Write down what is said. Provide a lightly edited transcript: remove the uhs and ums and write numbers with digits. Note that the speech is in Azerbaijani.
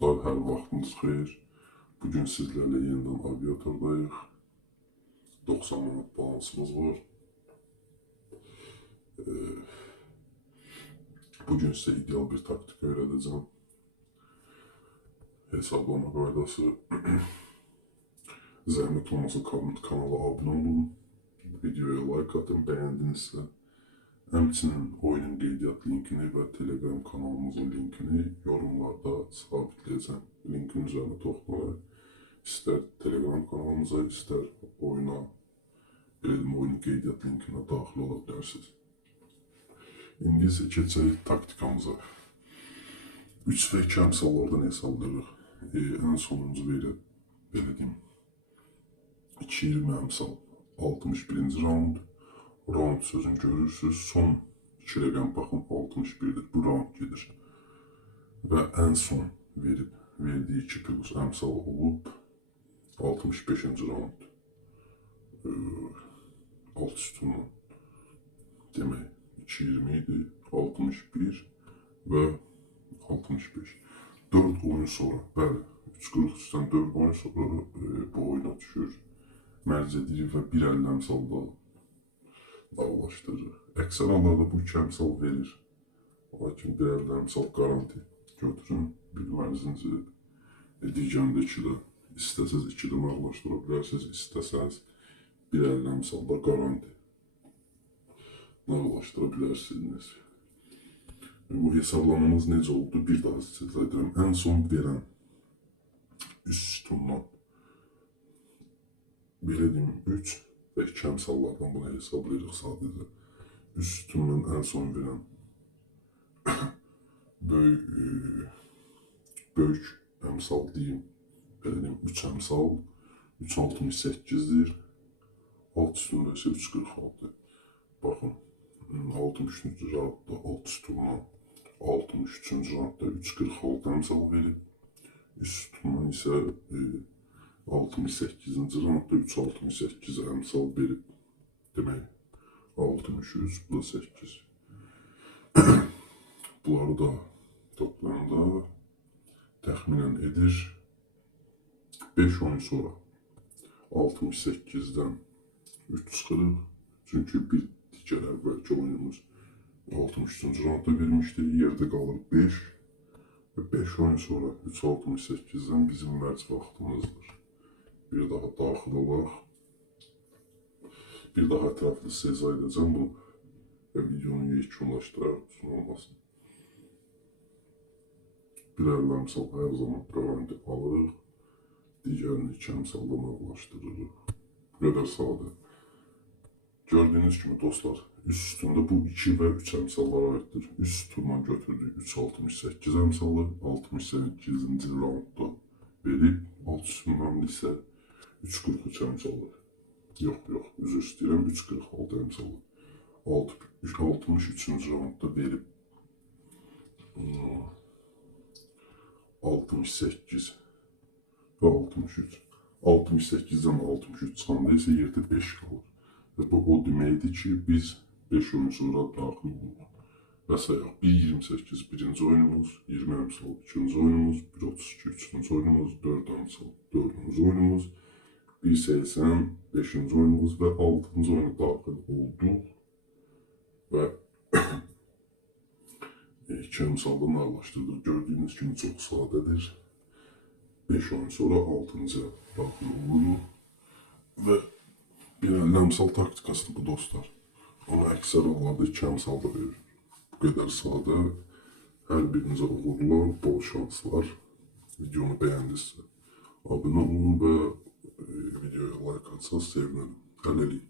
Hər vaxtınız xeyir. Bugün sizlərlə yenidən aviatordayıq. 90 manat balansımız var. Bugün sizə ideal bir taktika öyrədəcəm. Hesablama qaydası. Zəhmət olmasa kanala abunə olun. Videoya like atın, bəyəndinizsə. Həmçinin oyunun qeydiyyat linkini və Telegram kanalımızın linkini yorumlarda sabitləyəcəm. Linkin üzərine toxunaraq istər Telegram kanalımıza, istər oyuna, oyunun qeydiyyat linkinə daxil ola bilərsiniz. İndi isə keçək taktikamıza. 3 və 2 əmsallardan hesablayırıq. Ən sonuncu verib, belə deyim, 2-20 əmsal, 61-ci raund. Round sözünü görürsünüz. Son 2 rəqəm baxın 61'dir. Bu round gedir. Və ən son verdiyi 2 plus əmsal olub 65-ci round. Alt üstündən demək 2-20 idi. 61 və 65. 4 oyun sonra, bəli, 3.43'dən 4 oyun sonra bu oyuna düşür. Mərc edir və 1.50 əmsalda dağlaşdırır. Əksər hallarda bu 2 əmsal verir. Lakin 1.50 əmsal garanti götürün. Bilmənizinizi digəndə 2-də, istəsəz 2-də dağlaşdıra bilərsiniz, istəsəz 1.50 əmsalda garanti dağlaşdıra bilərsiniz. Bu hesablamamız necə oldu? Bir daha sizə edirəm. Ən son verən üst sütundan belə deyim 3 və 2 əmsallardan bunu hesablayırıq sadəcə. Üst sütundan ən son verən böyük əmsal deyim, belə deyim 3 əmsal 3.68'dir. Alt sütunda isə 3.46. Baxın, 63-cü rahatda alt sütundan 63-cü rahatda 3.46 əmsal verib. Üst sütundan isə 68-ci raundda 3.68 əmsal verib. Demək, 63, bu da 8. Bunları da toplayanda təxminən edir 5 oyun sonra 68'dən 3 çıxırıq. Çünki bir digər əvvəlki oyunumuz 63-cü raundda vermişdi. Yerdə qalır 5 və 5 oyun sonra 3.68'dən bizim mərc vaxtımızdır. Bir daha daxil olaq. Bir daha ətraflı sizə izah edəcəm bunu. Və videonu yekunlaşdıraq, uzun olmasın. 1.50 əmsal hər zaman garanti alırıq. Digərini 2 əmsaldan ağlaşdırırıq. Bu qədər sadə. Gördüyünüz kimi dostlar, üst sütunda bu 2 və 3 əmsallara aiddir. Üst sütundan götürdük 3.68 əmsalı, 68-ci raundda verib, alt sütundan isə 3.43 əmsalı. Yox, üzr istəyirəm, 3.46 əmsalı. 63-cü raundda verib 68 və 63. 68-dən 63 çıxanda isə yerdə 5 qalır. Və bu o deməkdir ki, biz 5 oyun sonra daxil oluruq. Və sayaq 1.28 birinci oyunumuz, 20 əmsal ikinci oyunumuz, 1.32 üçüncü oyunumuz, 4 əmsal dördüncü oyunumuz, 1.80 beşinci oyunumuz və 6-cı oyuna daxil olduq. Və 2 əmsaldan ağlaşdırdıq. Gördüyünüz kimi çox sadədir. 5 oyun sonra 6-cıya daxil oluruq. Və 1.50 əmsal taktikasıdır bu dostlar. Amma əksər hallarda 2 əmsalda verir. Bu qədər sadə. Hər birinizə uğurlar, bol şanslar. Videonu bəyəndinizsə abunə olun və videoya like atsanız sevinirim. Hələlik.